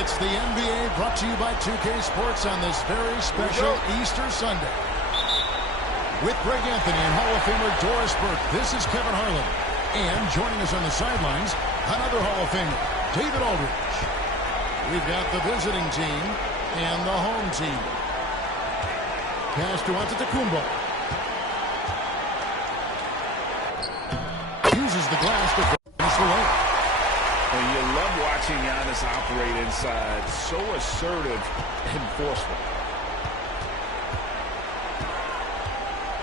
It's the NBA brought to you by 2K Sports on this very special Easter Sunday. With Greg Anthony and Hall of Famer Doris Burke, this is Kevin Harlan. And joining us on the sidelines, another Hall of Famer, David Aldridge. We've got the visiting team and the home team. Pass to Antetokounmpo. Uses the glass to finish the layup. And you love watching Giannis operate inside. So assertive and forceful.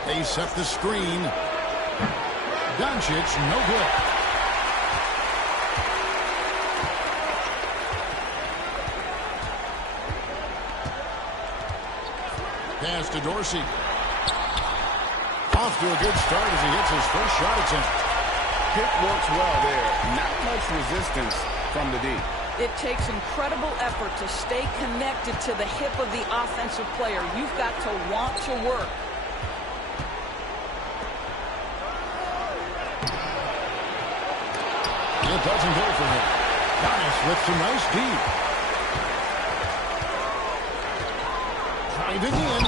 They set the screen. Doncic, no good. Pass to Dorsey. Off to a good start as he hits his first shot attempt. Pick works well there. Not much resistance from the D. It takes incredible effort to stay connected to the hip of the offensive player. You've got to want to work. It doesn't go for him. Giannis with some nice D. Driving in,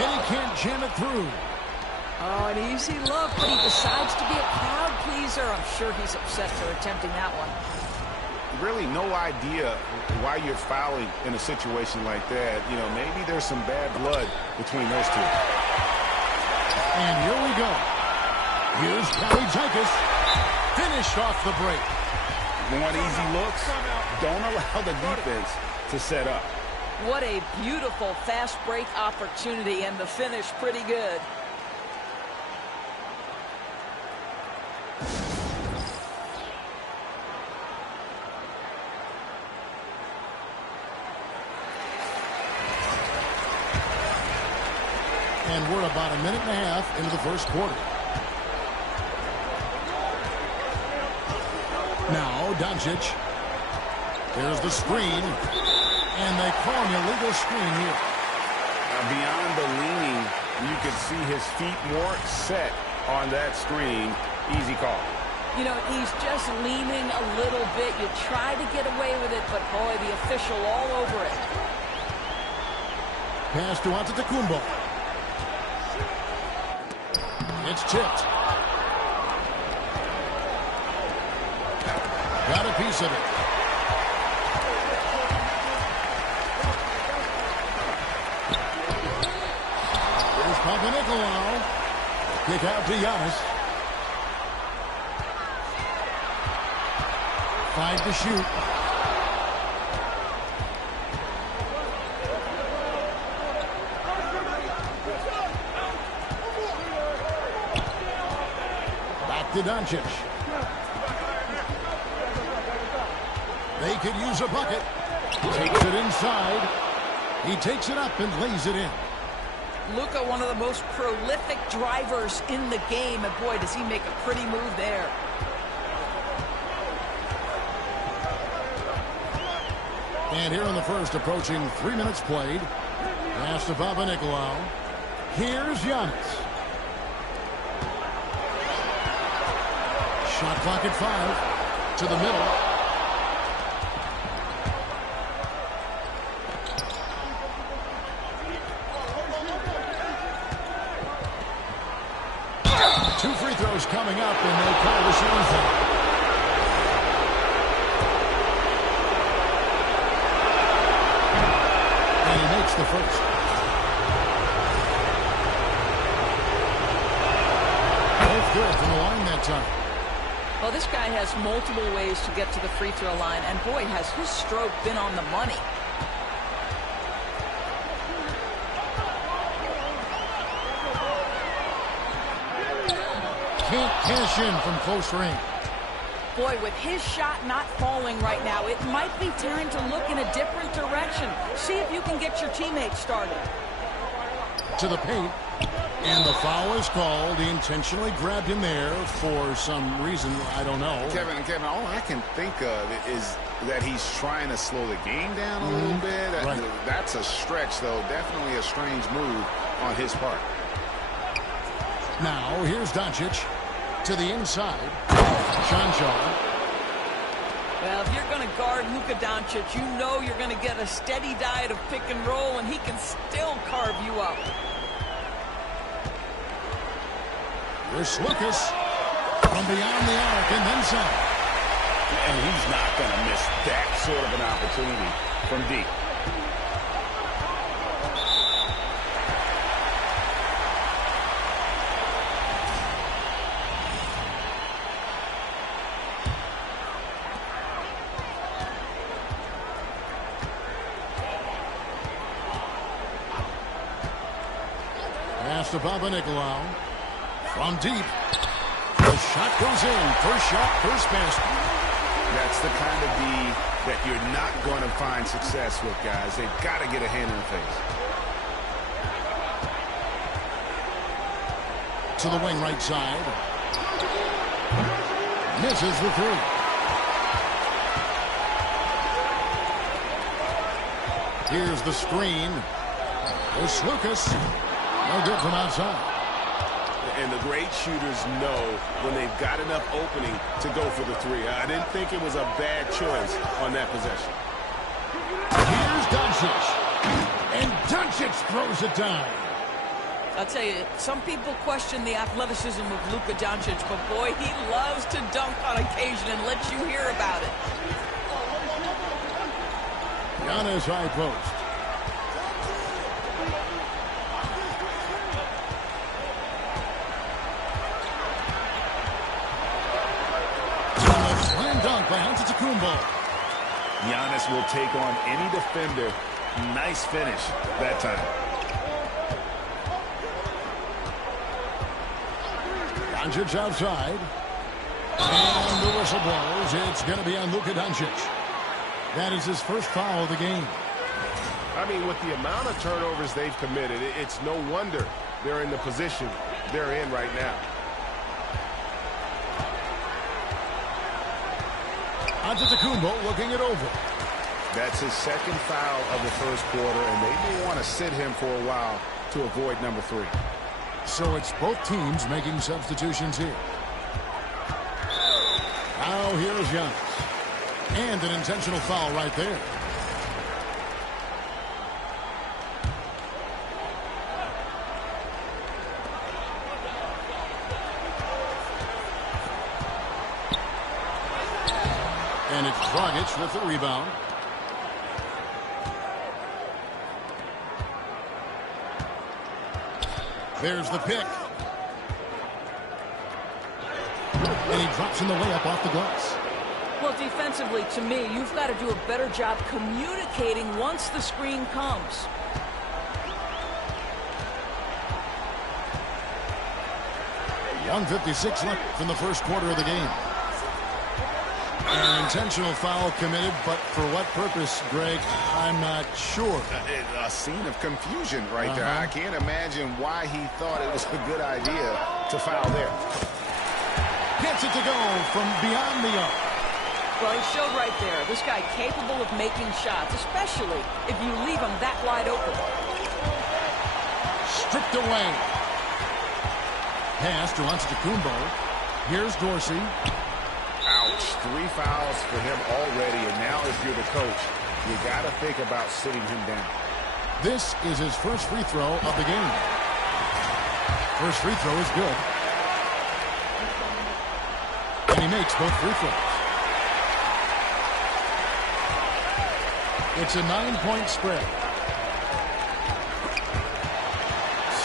and he can't jam it through. Oh, an easy look, but he decides to be a crowd pleaser. I'm sure he's upset for attempting that one. Really no idea why you're fouling in a situation like that. You know, maybe there's some bad blood between those two. And here we go. Here's Kalaitzakis. Finished off the break. Want easy looks? Don't allow the defense to set up. What a beautiful fast break opportunity, and the finish pretty good. And we're about a minute and a half into the first quarter. Now, Doncic. There's the screen. And they call an illegal screen here. Beyond the leaning, you could see his feet more set on that screen. Easy call. You know, he's just leaning a little bit. You try to get away with it, but boy, the official all over it. Pass to Antetokounmpo. It's tipped. Got a piece of it. Here's Papanikolaou. Kick out to Giannis. 5 to shoot. Back to Doncic. They could use a bucket. Takes it inside. He takes it up and lays it in. Luka, one of the most prolific drivers in the game, and boy, does he make a pretty move there. And here in the first, approaching 3 minutes played. Pass to Papanikolaou. Here's Giannis. Shot clock at 5. To the middle. Two free throws coming up, and they call the shooting foul. And he makes the first. Both good from the line that time. Well, this guy has multiple ways to get to the free throw line, and boy, has his stroke been on the money. Can't cash in from close range. Boy, with his shot not falling right now, it might be time to look in a different direction. See if you can get your teammates started. To the paint. And the foul is called. He intentionally grabbed him there for some reason. I don't know. Kevin, all I can think of is that he's trying to slow the game down a little bit. Right. That's a stretch, though. Definitely a strange move on his part. Now, here's Doncic to the inside. Shanshaw. Well, if you're going to guard Luka Doncic, you know you're going to get a steady diet of pick and roll, and he can still carve you up. Here's Lucas from beyond the arc and then some. And he's not going to miss that sort of an opportunity from deep. Pass to Papanikolaou. From deep. The shot goes in. First shot, first basket. That's the kind of D that you're not going to find success with, guys. They've got to get a hand in the face. To the wing right side. Misses the three. Here's the screen. There's Lucas. No good from outside. And the great shooters know when they've got enough opening to go for the three. I didn't think it was a bad choice on that possession. Here's Doncic. And Doncic throws it down. I'll tell you, some people question the athleticism of Luka Doncic, but boy, he loves to dunk on occasion and let you hear about it. Giannis high post. By Antetokounmpo. Giannis will take on any defender. Nice finish that time. Doncic outside. And the whistle blows. It's going to be on Luka Doncic. That is his first foul of the game. I mean, with the amount of turnovers they've committed, it's no wonder they're in the position they're in right now. Antetokounmpo looking it over. That's his second foul of the first quarter, and they may want to sit him for a while to avoid number 3. So it's both teams making substitutions here. Now here's Giannis. And an intentional foul right there. And it's Dragic with the rebound. There's the pick. And he drops in the layup off the glass. Well, defensively, to me, you've got to do a better job communicating once the screen comes. .156 left in the first quarter of the game. An intentional foul committed, but for what purpose, Greg, I'm not sure. A scene of confusion right there. I can't imagine why he thought it was a good idea to foul there. Gets it to go from beyond the arc. Well, he showed right there. This guy capable of making shots, especially if you leave him that wide open. Stripped away. Pass to Antetokounmpo. Here's Dorsey. Ouch. 3 fouls for him already, and now if you're the coach, you got to think about sitting him down. This is his first free throw of the game. First free throw is good. And he makes both free throws. It's a 9-point spread.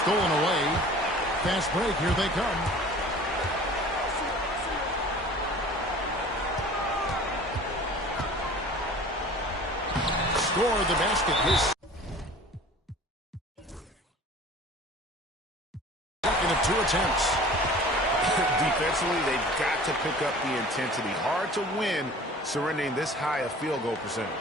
Stolen away. Fast break. Here they come. Score the basket. His second of 2 attempts. Defensively, they've got to pick up the intensity. Hard to win surrendering this high a field goal percentage.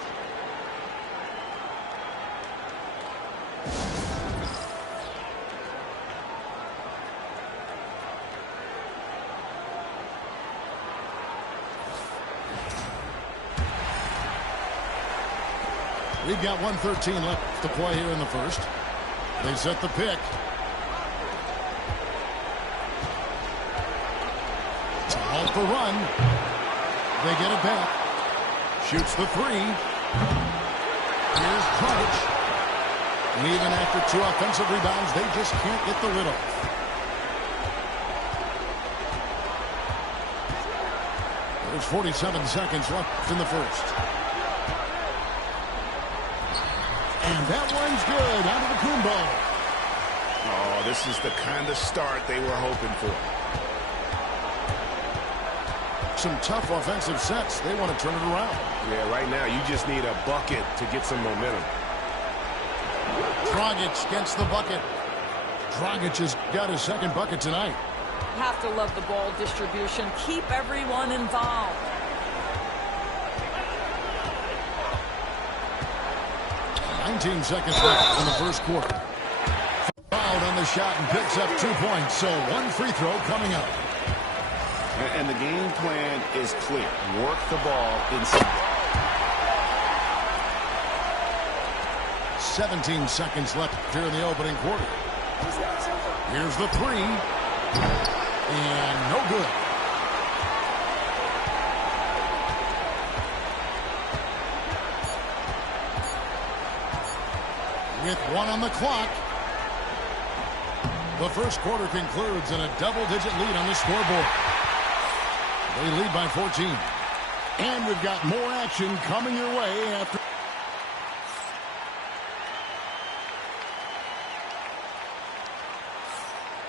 We've got 1:13 left to play here in the first. They set the pick. To halt the run. They get it back. Shoots the three. Here's Dragic. And even after 2 offensive rebounds, they just can't get the lid off. There's 47 seconds left in the first. And that one's good. Out of the Kumbo. Oh, this is the kind of start they were hoping for. Some tough offensive sets. They want to turn it around. Yeah, right now you just need a bucket to get some momentum. Dragic gets the bucket. Dragic has got his second bucket tonight. Have to love the ball distribution. Keep everyone involved. Nineteen seconds left in the first quarter. Fouled on the shot and picks up 2 points. So 1 free throw coming up. And the game plan is clear. Work the ball inside. 17 seconds left here in the opening quarter. Here's the three. And no good. With 1 on the clock, the first quarter concludes in a double-digit lead on the scoreboard. They lead by 14. And we've got more action coming your way after.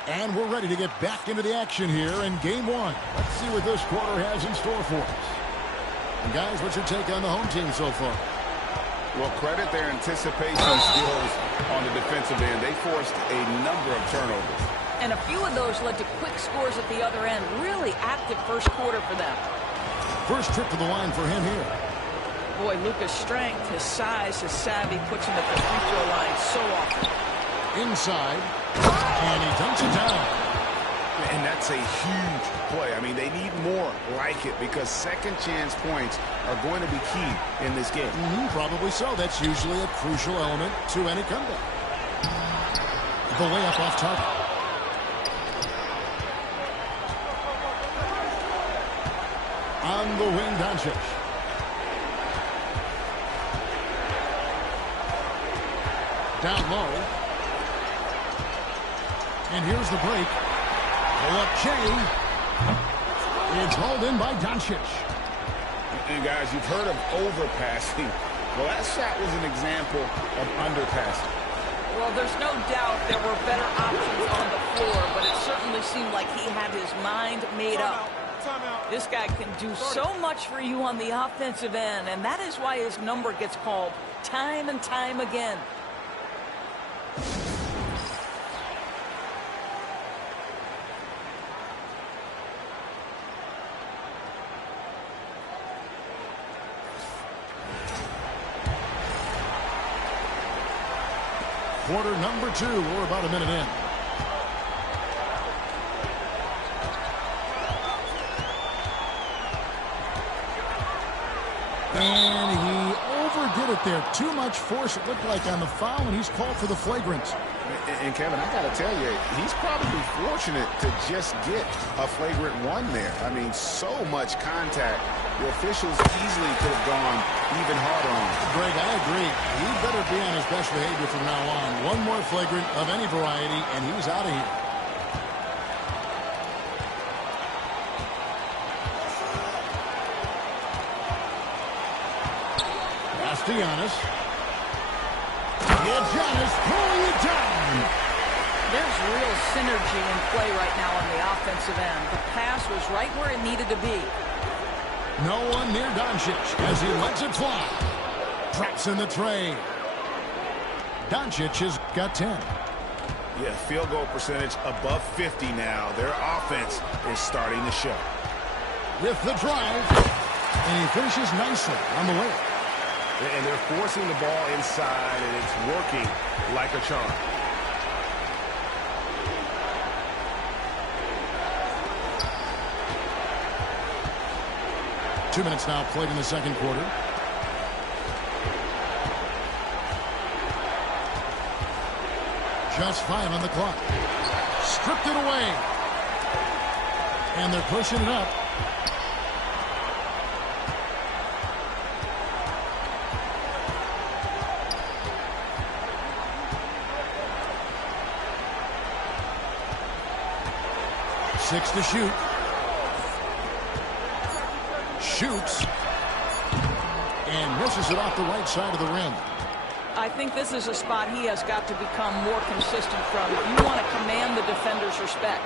And we're ready to get back into the action here in game 1. Let's see what this quarter has in store for us. And guys, what's your take on the home team so far? Well, credit their anticipation skills on the defensive end. They forced a number of turnovers. And a few of those led to quick scores at the other end. Really active first quarter for them. First trip to the line for him here. Boy, Luka's strength, his size, his savvy puts him at the free throw line so often. Inside. And he dumps it down. And that's a huge play. I mean, they need more like it because second chance points are going to be key in this game. Probably so. That's usually a crucial element to any comeback. The layup off target. On the wing, Doncic. Down low. And here's the break. Pull up Shea. It's hauled in by Doncic. And guys, you've heard of overpassing. Well, that shot was an example of underpassing. Well, there's no doubt there were better options on the floor, but it certainly seemed like he had his mind made up. This guy can do so much for you on the offensive end, and that is why his number gets called time and time again. Quarter number 2. We're about a minute in. And he overdid it there. Too much force, it looked like, on the foul, and he's called for the flagrant. And Kevin, I got to tell you, he's probably fortunate to just get a flagrant 1 there. I mean, so much contact. The officials easily could have gone even harder on him. Greg, I agree. He better be on his best behavior from now on. 1 more flagrant of any variety, and he's out of here. Giannis. Yeah, Giannis pulling it down. There's real synergy in play right now on the offensive end. The pass was right where it needed to be. No one near Doncic as he lets it fly. Traps in the tray. Doncic has got 10. Yeah, field goal percentage above 50 now. Their offense is starting to show. With the drive. And he finishes nicely on the way. And they're forcing the ball inside, and it's working like a charm. Two minutes now played in the second quarter. Just 5 on the clock. Stripped it away. And they're pushing it up. 6 to shoot. Shoots. And misses it off the right side of the rim. I think this is a spot he has got to become more consistent from if you want to command the defender's respect.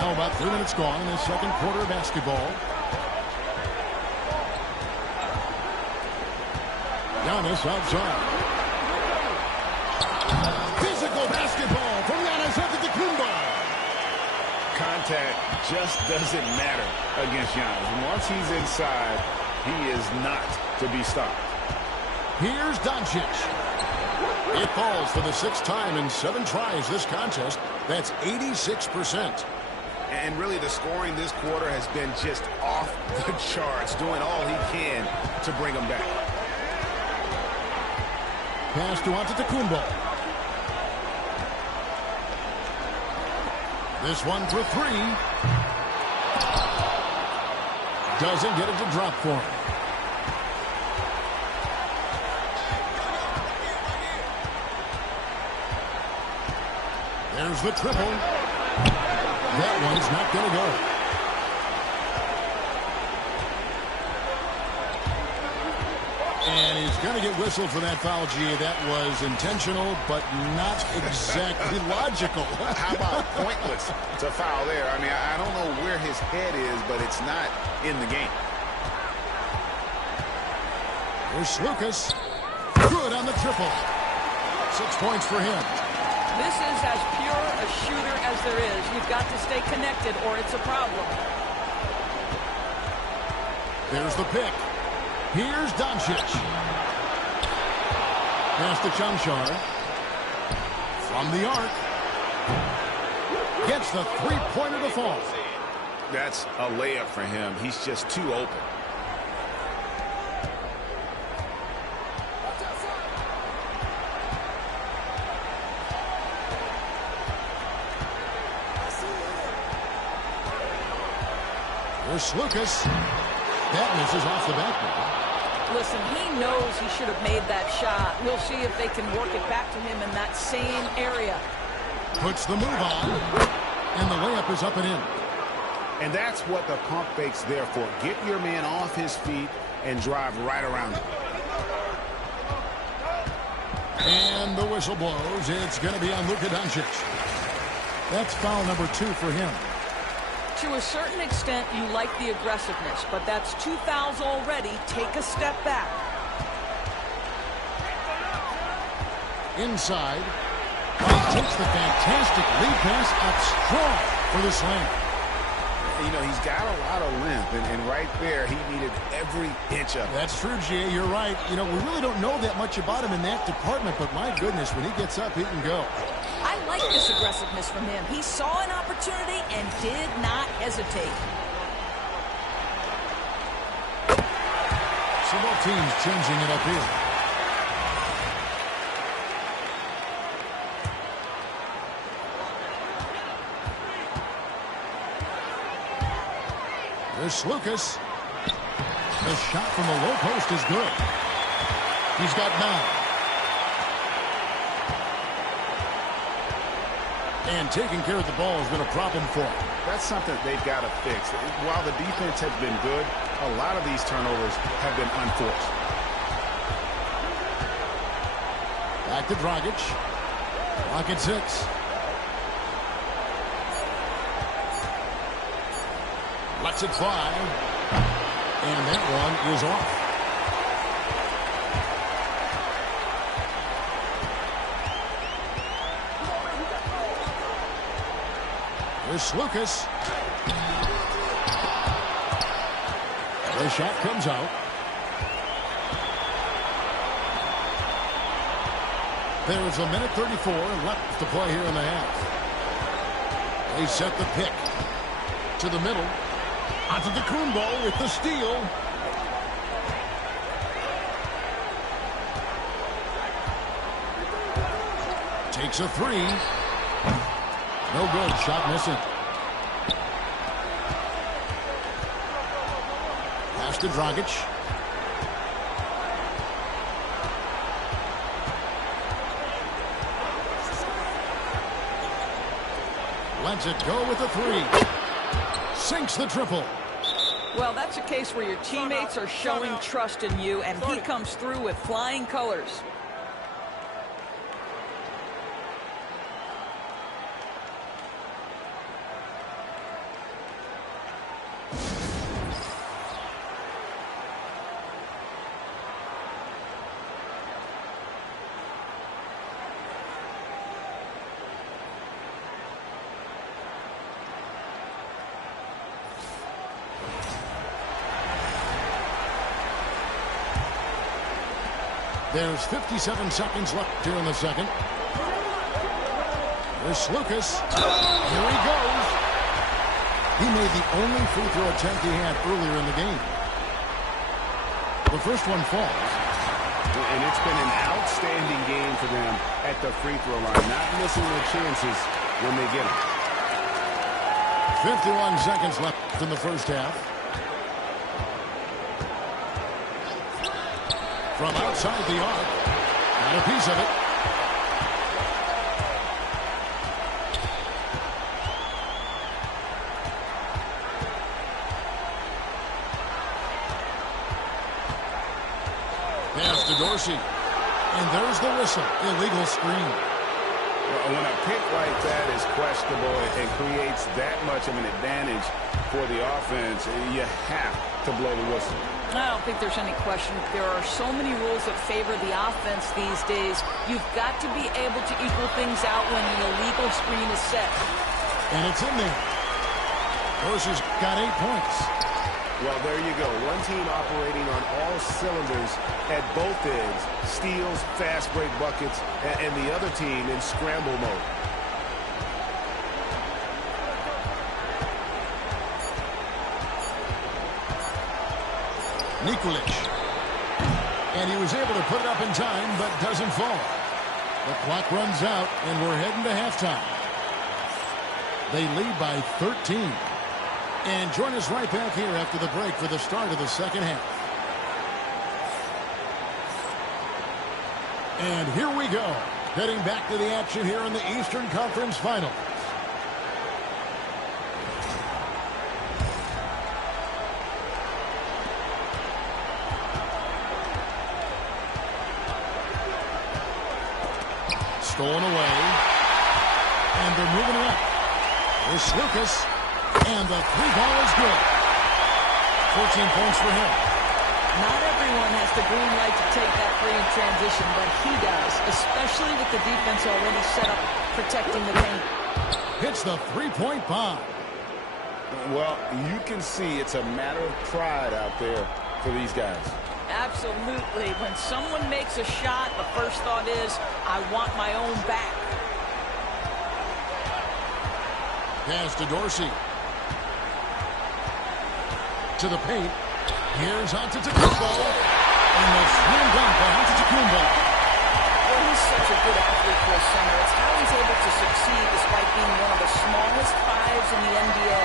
Now about 3 minutes gone in the second quarter of basketball. Giannis outside. Physical basketball from Giannis Antetokounmpo. Contact just doesn't matter against Giannis. Once he's inside, he is not to be stopped. Here's Doncic. It falls for the 6th time in 7 tries this contest. That's 86%. And really, the scoring this quarter has been just off the charts, doing all he can to bring them back. Pass to Antetokounmpo. This one for 3. Doesn't get it to drop for him. There's the triple. That one's not going to go. And he's going to get whistled for that foul, G. That was intentional, but not exactly logical. How about pointless to foul there? I mean, I don't know where his head is, but it's not in the game. Here's Lucas. Good on the triple. 6 points for him. This is as pure a shooter as there is. You've got to stay connected or it's a problem. There's the pick. Here's Doncic. Pass to Chamchar. From the arc. Gets the 3-pointer to fall. That's a layup for him. He's just too open. There's Lucas. That misses off the backboard. Listen, he knows he should have made that shot. We'll see if they can work it back to him in that same area. Puts the move on. And the layup is up and in. And that's what the pump fake's there for. Get your man off his feet and drive right around him. And the whistle blows. It's going to be on Luka Doncic. That's foul number 2 for him. To a certain extent, you like the aggressiveness, but that's 2 fouls already. Take a step back. Inside. He takes the fantastic lead pass up strong for the slam. You know, he's got a lot of length, and right there, he needed every inch of it. That's true, Jay. You're right. You know, we really don't know that much about him in that department, but my goodness, when he gets up, he can go. I like this aggressiveness from him. He saw an opportunity and did not hesitate. So both teams changing it up here. There's Lucas. The shot from the low post is good. He's got 9. And taking care of the ball has been a problem for him. That's something they've got to fix. While the defense has been good, a lot of these turnovers have been unforced. Back to Dragic. Clock at 6. Lets it fly. And that one is off. There's Lucas. The shot comes out. There's a minute 34 left to play here in the half. They set the pick to the middle. Antetokounmpo with the steal. Takes a 3. No good. Shot missing. Pass Pass to Dragic. Lets it go with a three. Sinks the triple. Well, that's a case where your teammates are showing trust in you, and he comes through with flying colors. There's 57 seconds left here in the second. Here's Lucas. Here he goes. He made the only free throw attempt he had earlier in the game. The first one falls. And it's been an outstanding game for them at the free throw line. Not missing their chances when they get them. 51 seconds left in the first half. From outside the arc. Got a piece of it. Pass to Dorsey. And there's the whistle. Illegal screen. When a pick like that is questionable and creates that much of an advantage for the offense, you have to blow the whistle. I don't think there's any question. There are so many rules that favor the offense these days. You've got to be able to equal things out when an illegal screen is set. And it's in there. Dorsey's got 8 points. Well, there you go. One team operating on all cylinders at both ends. Steals, fast break buckets, and the other team in scramble mode. Nikolic. And he was able to put it up in time, but doesn't fall. The clock runs out, and we're heading to halftime. They lead by 13. And join us right back here after the break for the start of the second half. And here we go. Heading back to the action here in the Eastern Conference Finals. Stolen away. And they're moving it up. Here's Lucas. And the three ball is good. 14 points for him. Not everyone has the green light to take that free in transition, but he does, especially with the defense already set up protecting the paint. Hits the three-point bomb. Well, you can see it's a matter of pride out there for these guys. Absolutely. When someone makes a shot, the first thought is, I want my own back. Pass to Dorsey. To the paint. Here's Antetokounmpo. And the slam dunk by Antetokounmpo. Well, he's such a good athlete for a center. It's how he's able to succeed despite being one of the smallest fives in the NBA.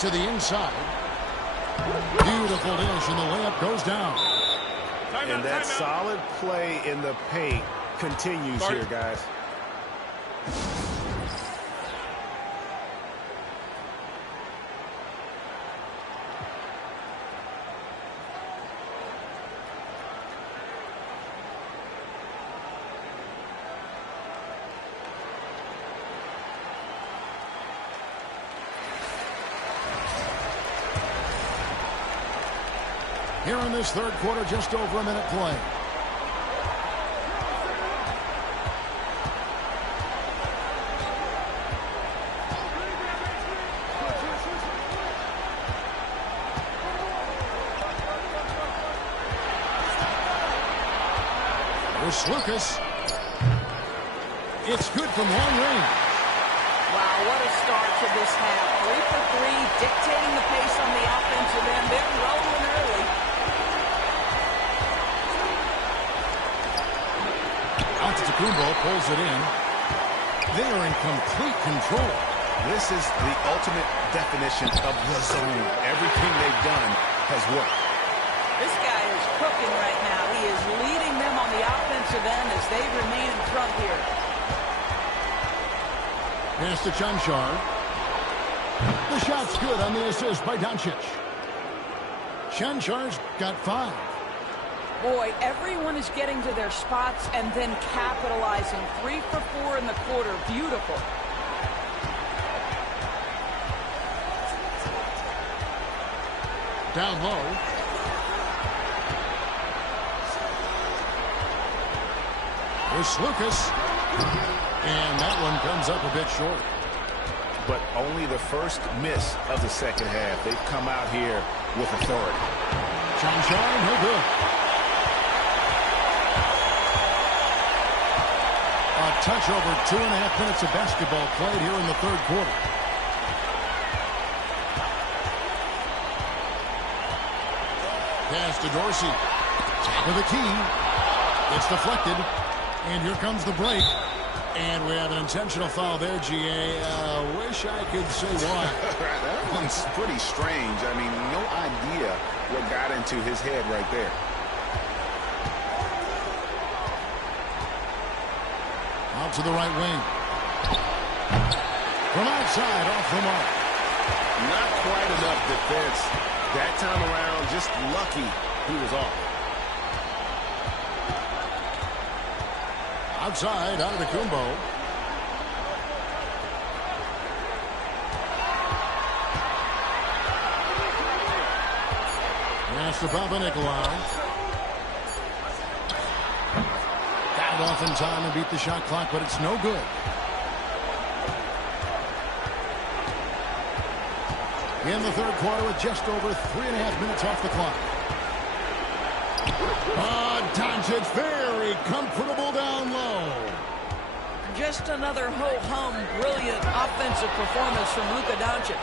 To the inside. Beautiful dish, and the layup goes down. And that solid play in the paint continues here, guys. Here in this third quarter, just over a minute play. Here's Lucas. It's good from long range. Wow, what a start to this half. 3 for 3, dictating the pace on the offensive end. They're rolling early. Antetokounmpo pulls it in. They are in complete control. This is the ultimate definition of the zone. Everything they've done has worked. This guy is cooking right now. He is leading them on the offensive end as they remain in front here. Pass to Chanchar. The shot's good on the assist by Doncic. Chanchar's got 5. Boy, everyone is getting to their spots and then capitalizing. 3 for 4 in the quarter. Beautiful. Down low. Here's Lucas. And that one comes up a bit short. But only the first miss of the second half. They've come out here with authority. Chanchar, no good. A touch over 2.5 minutes of basketball played here in the third quarter. Pass to Dorsey. For the key. It's deflected. And here comes the break. And we have an intentional foul there, GA. Wish I could say why. That one's pretty strange. I mean, no idea what got into his head right there. Out to the right wing. From outside, off the mark. Not quite enough defense. That time around, just lucky he was off. Outside, out of the Kumbo. Pass to Papa Nicolau. Got it off in time and beat the shot clock, but it's no good. In the third quarter with just over 3.5 minutes off the clock. Doncic very comfortable down low. Just another ho-hum, brilliant offensive performance from Luka Doncic.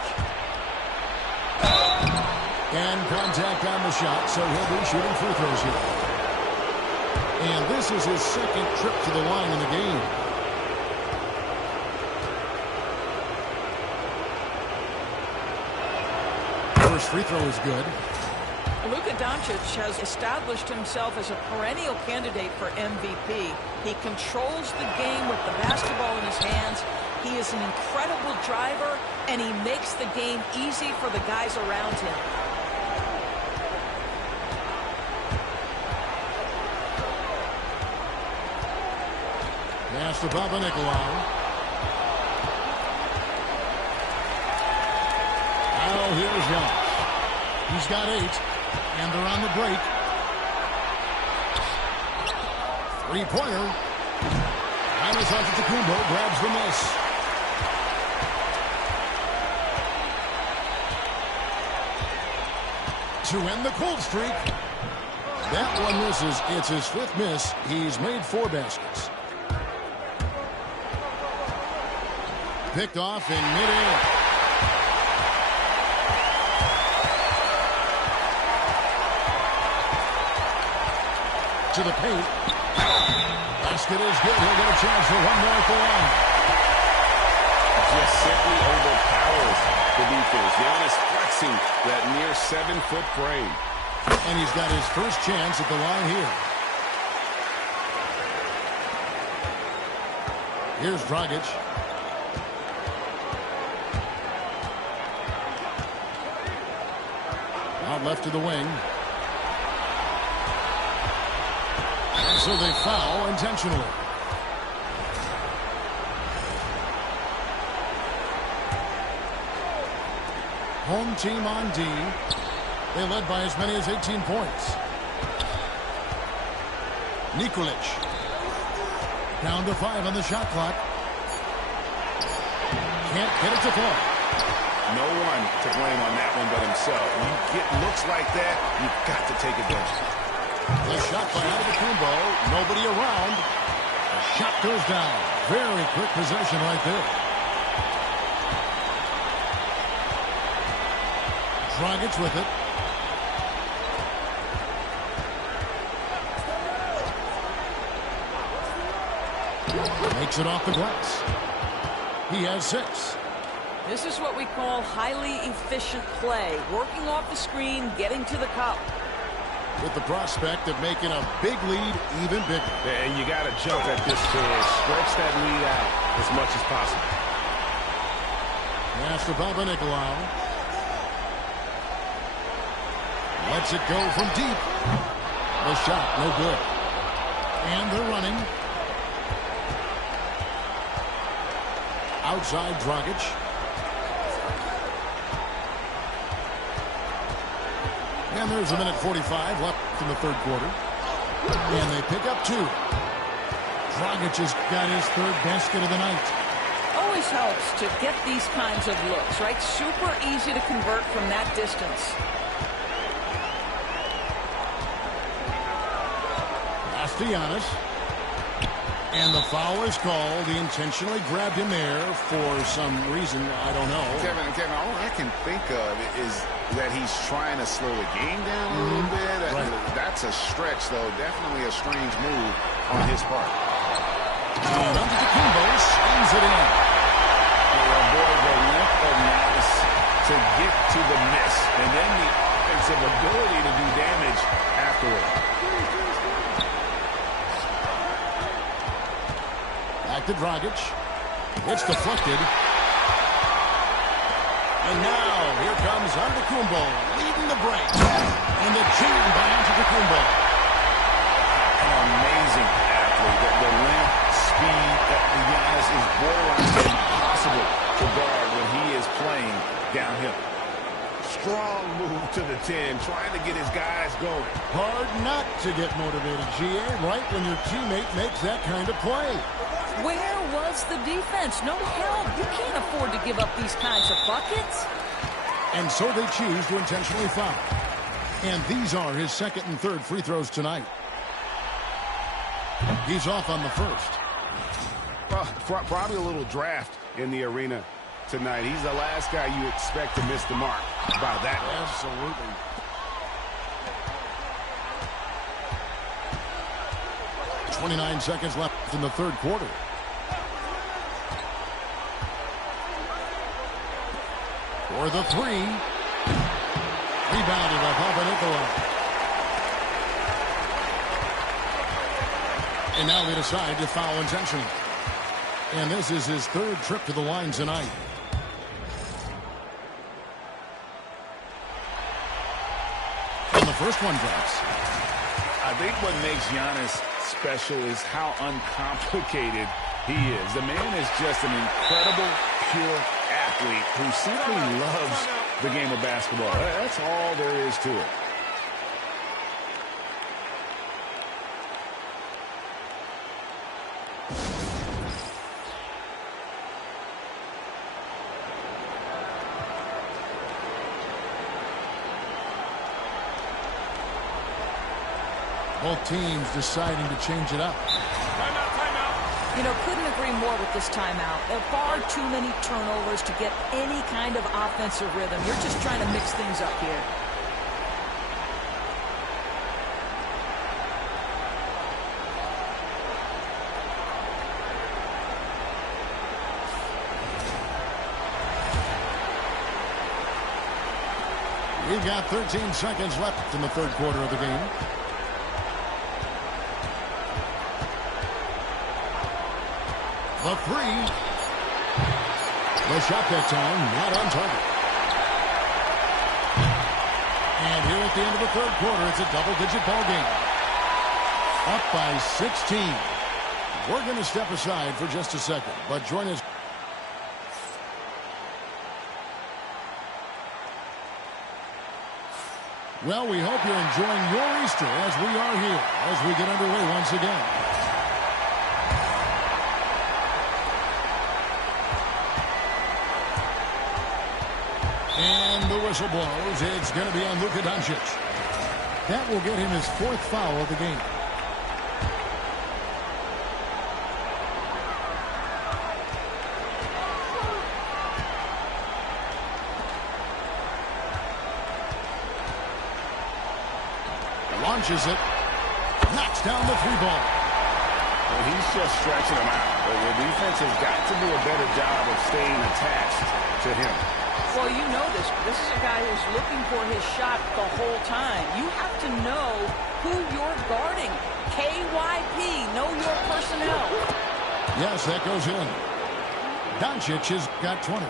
And contact on the shot, so he'll be shooting free throws here. And this is his second trip to the line in the game. First free throw is good. Luka Doncic has established himself as a perennial candidate for MVP. He controls the game with the basketball in his hands. He is an incredible driver, and he makes the game easy for the guys around him. Pass to Papa Nicolau. Now here's Josh. He's got 8. And they're on the break. Three-pointer. Giannis Antetokounmpo grabs the miss. To end the cold streak. That one misses. It's his 5th miss. He's made 4 baskets. Picked off in midair. To the paint. Basket is good. He'll get a chance for one more at the line. Just simply overpowers the defense. Giannis flexing that near 7-foot frame. And he's got his first chance at the line here. Here's Dragic. Out left to the wing. So they foul intentionally. Home team on D. They led by as many as 18 points. Nikolic. Down to 5 on the shot clock. Can't get it to fall. No one to blame on that one but himself. When you get looks like that, you've got to take advantage. The shot by Antetokounmpo. Nobody around. The shot goes down. Very quick possession right there. Dragic with it. Makes it off the glass. He has 6. This is what we call highly efficient play. Working off the screen, getting to the cup. With the prospect of making a big lead even bigger. And you got to jump at this chance. Stretch that lead out as much as possible. Pass to Papa Nicolau. Lets it go from deep. The shot, no good. And they're running. Outside Dragic. And there's a minute 45 left in the third quarter. And they pick up 2. Dragic has got his third basket of the night. Always helps to get these kinds of looks, right? Super easy to convert from that distance. Pass to Giannis. And the foul is called. He intentionally grabbed him there for some reason. I don't know. Kevin, all I can think of is that he's trying to slow the game down a little bit. Right. That's a stretch, though. Definitely a strange move on his part. And under the combo, swings it in. Boy, the length of Giannis to get to the miss. And then the offensive ability to do damage afterward. Back to Dragic. It's deflected. And now, here comes Antetokounmpo leading the break. And the cheating by Antetokounmpo. An amazing athlete. The length, speed, that Giannis is borderline impossible to guard when he is playing downhill. Strong move to the 10, trying to get his guys going. Hard not to get motivated, GA, right when your teammate makes that kind of play. Where was the defense? No help. You can't afford to give up these kinds of buckets. And so they choose to intentionally foul. And these are his second and third free throws tonight. He's off on the first. Well, probably a little draft in the arena tonight. He's the last guy you expect to miss the mark by that. Absolutely. .29 seconds left in the third quarter. For the 3. Rebounded by Papa Nicolau. And now they decide to foul intentionally. And this is his third trip to the line tonight. And the first one drops. I think what makes Giannis special is how uncomplicated he is. The man is just an incredible, pure athlete who simply loves the game of basketball. That's all there is to it. Both teams deciding to change it up. Timeout. You know, couldn't agree more with this timeout. There are far too many turnovers to get any kind of offensive rhythm. You're just trying to mix things up here. We've got 13 seconds left in the third quarter of the game. The 3. The shot that time, not on target. And here at the end of the third quarter, it's a double-digit ball game. Up by 16. We're going to step aside for just a second, but join us. Well, we hope you're enjoying your Easter as we are here, as we get underway once again. And the whistle blows. It's going to be on Luka Doncic. That will get him his 4th foul of the game. Launches it. Knocks down the 3 ball. Well, he's just stretching them out. The defense has got to do a better job of staying attached to him. Well, you know this. This is a guy who's looking for his shot the whole time. You have to know who you're guarding. KYP, know your personnel. Yes, that goes in. Doncic has got 20.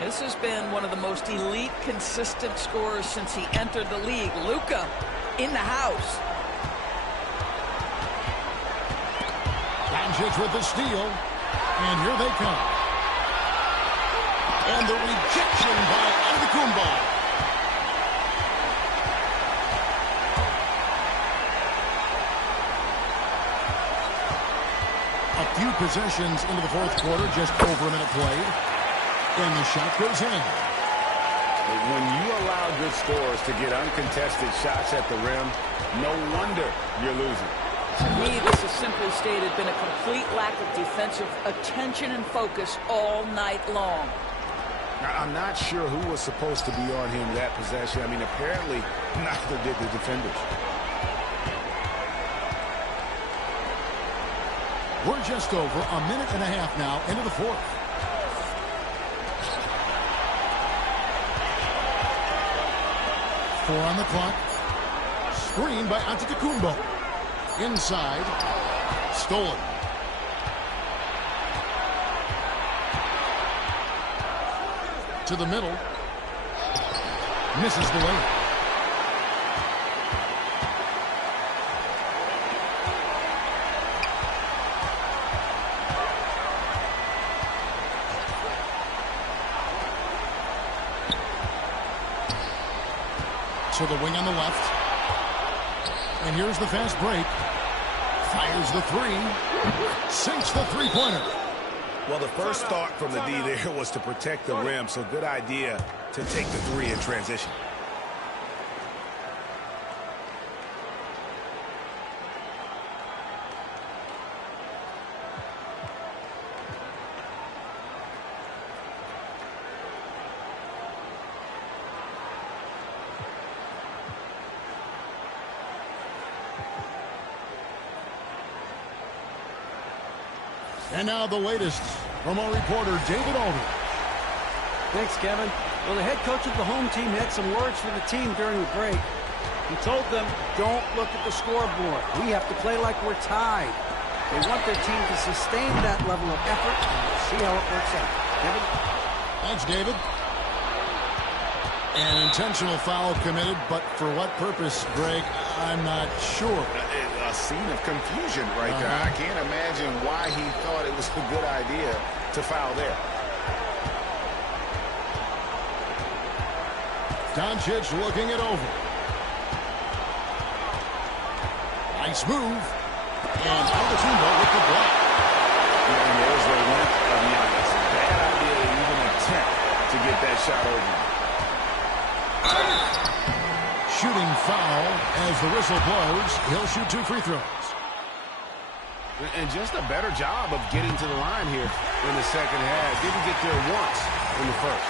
This has been one of the most elite, consistent scorers since he entered the league. Luka in the house. Doncic with the steal. And here they come. And the rejection by Antetokounmpo. A few possessions into the fourth quarter, just over a minute played. And the shot goes in. When you allow good scorers to get uncontested shots at the rim, no wonder you're losing. To me, this has simply stated been a complete lack of defensive attention and focus all night long. I'm not sure who was supposed to be on him that possession. I mean, apparently, neither did the defenders. We're just over a minute and a half now into the fourth. Four on the clock. Screen by Antetokounmpo. Inside. Stolen. To the middle. Misses the layup. To the wing on the left. And here's the fast break. Fires the three. Sinks the three-pointer. Well, the first thought from the D there was to protect the rim, so good idea to take the three in transition. And now the latest from our reporter, David Aldridge. Thanks, Kevin. Well, the head coach of the home team had some words for the team during the break. He told them, don't look at the scoreboard. We have to play like we're tied. They want their team to sustain that level of effort, and we'll see how it works out. Kevin? Thanks, David. An intentional foul committed, but for what purpose, Greg, I'm not sure. A scene of confusion right there. I can't imagine why he thought it was a good idea to foul there. Doncic looking it over. Nice move. And Antetokounmpo with the block. And there's the length of Giannis. Bad idea to even attempt to get that shot over. Shooting foul as the whistle blows. He'll shoot 2 free throws. And just a better job of getting to the line here in the second half. Didn't get there once in the first.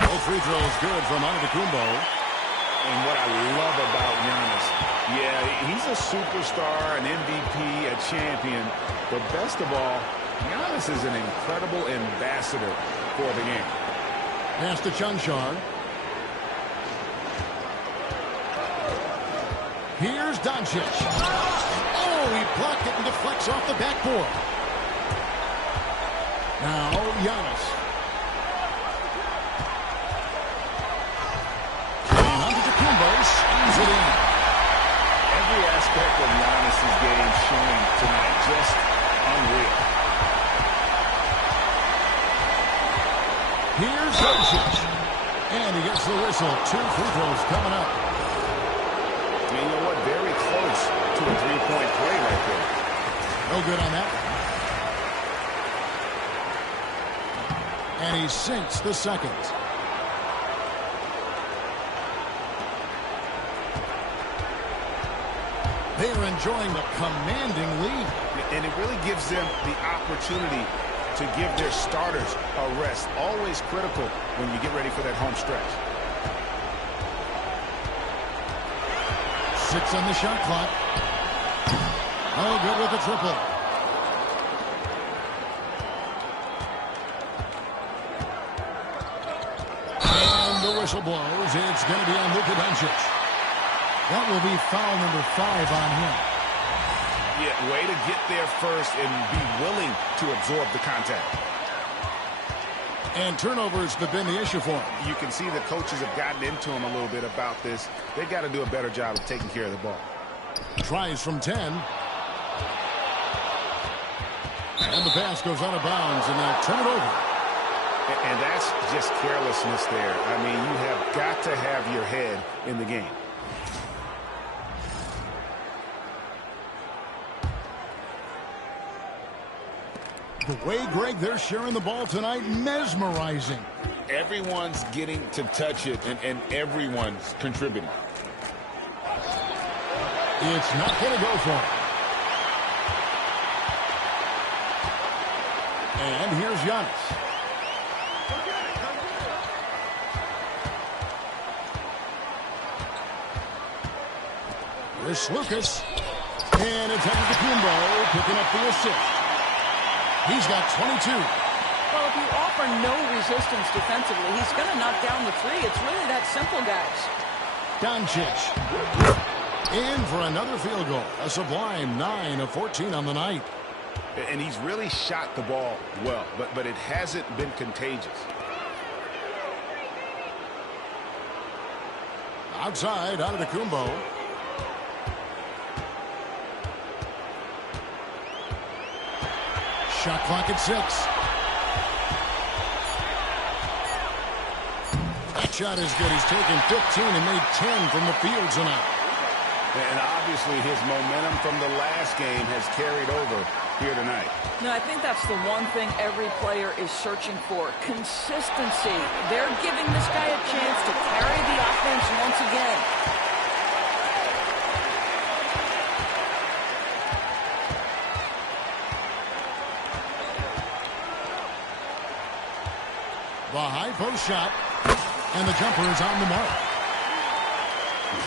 Both free throws good from Antetokounmpo. And what I love about Giannis, yeah, he's a superstar, an MVP, a champion. But best of all, Giannis is an incredible ambassador for the game. Pass to Chunchar. Here's Doncic. Oh, he blocked it and deflects off the backboard. Now, Giannis. And Antetokounmpo squeezes it in. Every aspect of Giannis' game shown tonight. Just unreal. Here's Doncic. And he gets the whistle. 2 free throws coming up. And you know what? Very close to a three-point play right there. No good on that. And he sinks the second. They are enjoying a commanding lead. And it really gives them the opportunity to give their starters a rest. Always critical when you get ready for that home stretch. 6 on the shot clock. No good with the triple. And the whistle blows. It's going to be on Luka Doncic. That will be foul number 5 on him. Yeah, way to get there first and be willing to absorb the contact. And turnovers have been the issue for him. You can see the coaches have gotten into him a little bit about this. They've got to do a better job of taking care of the ball. Tries from 10. And the pass goes out of bounds, and they'll turn it over. And that's just carelessness there. I mean, you have got to have your head in the game. The way, Greg, they're sharing the ball tonight, mesmerizing. Everyone's getting to touch it, and everyone's contributing. It's not going to go for him. And here's Giannis. Here's Lucas. And it's Antetokounmpo picking up the assist. He's got 22. Well, if you offer no resistance defensively, he's going to knock down the three. It's really that simple, guys. Doncic. In for another field goal. A sublime 9 of 14 on the night. And he's really shot the ball well, but it hasn't been contagious. Outside, Antetokounmpo. Shot clock at 6. That shot is good. He's taken 15 and made 10 from the field tonight. And obviously his momentum from the last game has carried over here tonight. No, I think that's the one thing every player is searching for. Consistency. They're giving this guy a chance to carry the offense once again. The high post shot, and the jumper is on the mark.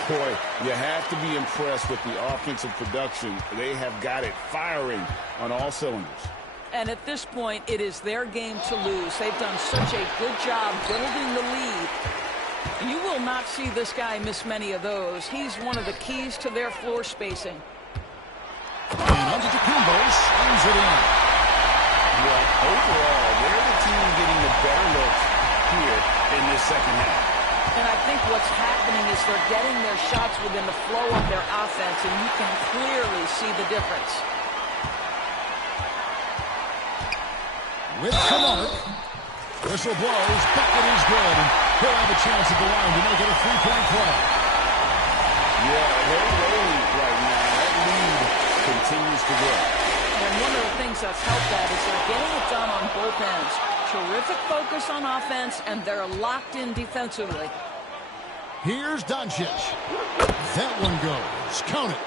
Boy, you have to be impressed with the offensive production. They have got it firing on all cylinders. And at this point, it is their game to lose. They've done such a good job building the lead. You will not see this guy miss many of those. He's one of the keys to their floor spacing. And Antetokounmpo slams it in. Well, overall, they're the team getting the better looks here in this second half. And I think what's happening is they're getting their shots within the flow of their offense, and you can clearly see the difference. With the mark, whistle blows, bucket is good, and he'll have a chance at the line to make it a 3-point play. Yeah, they're rolling right now. That lead continues to grow. And one of the things that's helped that is they're getting it done on both ends. Terrific focus on offense, and they're locked in defensively. Here's Doncic. That one goes. Count it.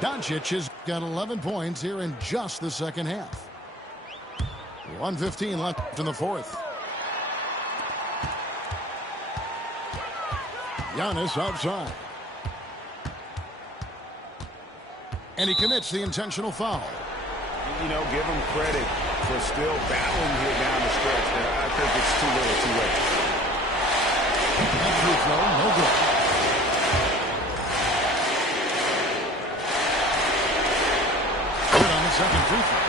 Doncic has got 11 points here in just the second half. 1:15 left in the fourth. Giannis outside. And he commits the intentional foul. You know, give him credit for still battling here down the stretch. I think it's too little too late. That free throw, no good. Good on the second free throw.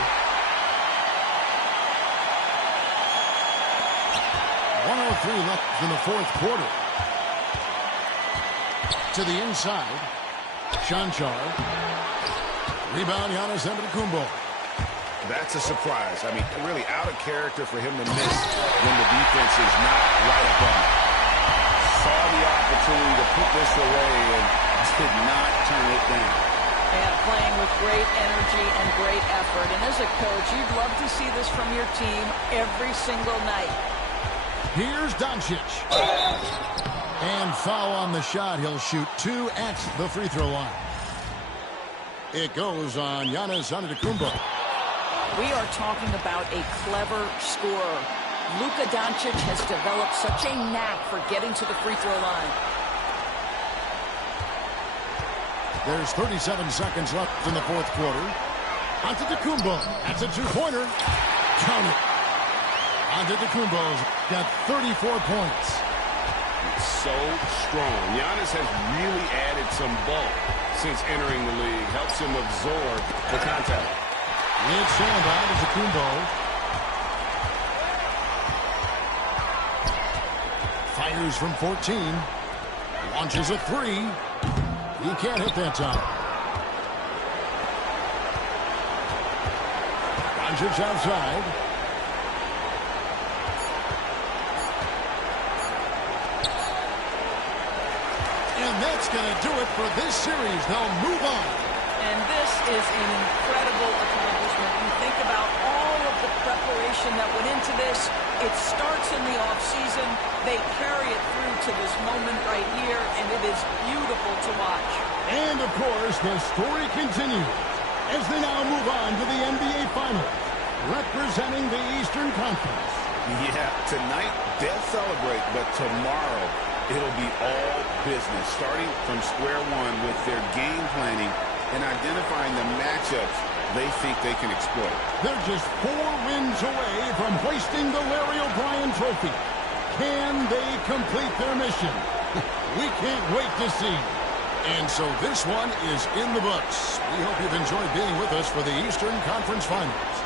1:03 left in the fourth quarter. To the inside. Chanchar. Rebound, Giannis Antetokounmpo. That's a surprise. I mean, really out of character for him to miss when the defense is not right up on it. Saw the opportunity to put this away and did not turn it down. And playing with great energy and great effort. And as a coach, you'd love to see this from your team every single night. Here's Doncic. And foul on the shot. He'll shoot 2 at the free throw line. It goes on Giannis Antetokounmpo. We are talking about a clever scorer. Luka Doncic has developed such a knack for getting to the free throw line. There's 37 seconds left in the fourth quarter. Antetokounmpo. That's a two-pointer. Count it. Antetokounmpo's got 34 points. So strong. Giannis has really added some bulk since entering the league. Helps him absorb the contact. It's sand by Antetokounmpo. Fires from 14. Launches a three. He can't hit that time. Doncic outside. And that's going to do it for this series. They'll move on. And this is an incredible accomplishment. You think about all of the preparation that went into this. It starts in the offseason. They carry it through to this moment right here, and it is beautiful to watch. And, of course, the story continues as they now move on to the NBA Finals, representing the Eastern Conference. Yeah, tonight they'll celebrate, but tomorrow it'll be all business, starting from square one with their game planning and identifying the matchups they think they can exploit. They're just 4 wins away from hoisting the Larry O'Brien Trophy. Can they complete their mission? We can't wait to see. And so this one is in the books. We hope you've enjoyed being with us for the Eastern Conference Finals.